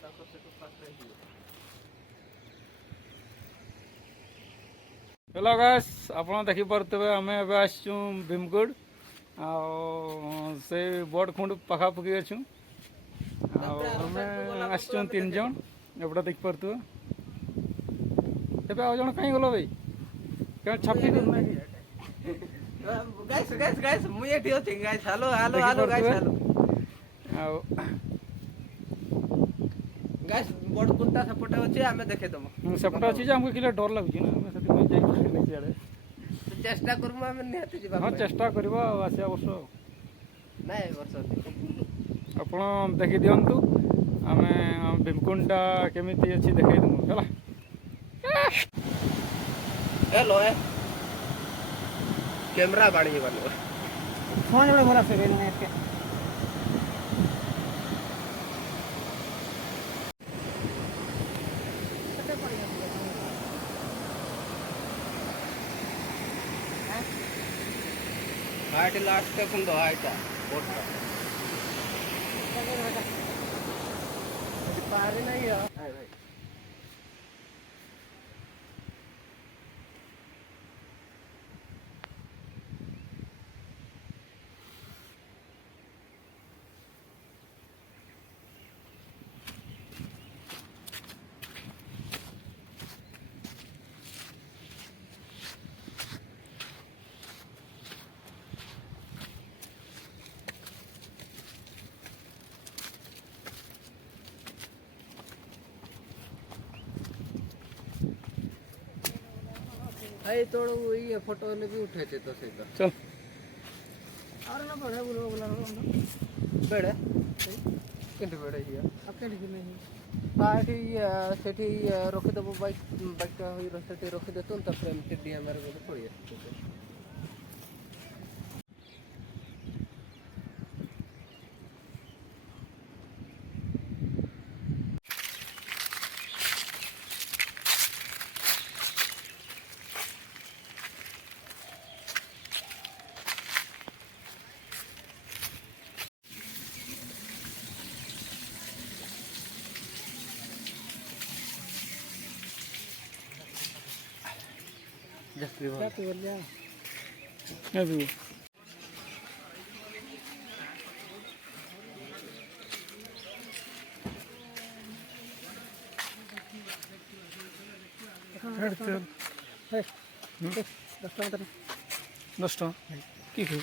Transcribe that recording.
hello guys आपण देखि पारे आम एवं आसचु भीमगुड़ से बड़खुंड पखापाखि अच्छु आम आसचु 3 जन एपटा देखि पारे तेज आज जन कहीं गल भाई क्या छापी गाइस गाइस गाइस मुई एठी अछि guys hello hello hello guys hello guys बड़ कुंटा सपोर्ट अछि हमें देखे दमु सेपटा अछि जे हमको किले डर लागुछि ना हमें सती में जाई नहीं सियाड़े चेष्टा करमु हमें निहत जिबा हां चेष्टा करबा आसिया वर्ष नहीं वर्ष आपण देखि दियंतु आमे भीमकुंडा केमिति अछि देखाइ दमु हला हेलो कैमरा बाड़ी बनो फोन जोड़े भरा से बेल में के हाइट लास्ट तक कुंदो हाइट बोटा पारे नहीं है हाय भाई आई तोड़ ये फोटो ने भी उठे थे तो सही चल और ना बड़े बोलो बोला बेड़े केंट बेड़े हिया अकेले की नहीं पार्टी सेठी रखि दबो बाइक बाइक का होई रस्ते रखि देतो त फ्रेम के दिया मेरे को पड़ी है जस्ती क्या तू बोल जा अभी चल है 10 टका 10 टका की दिखाओ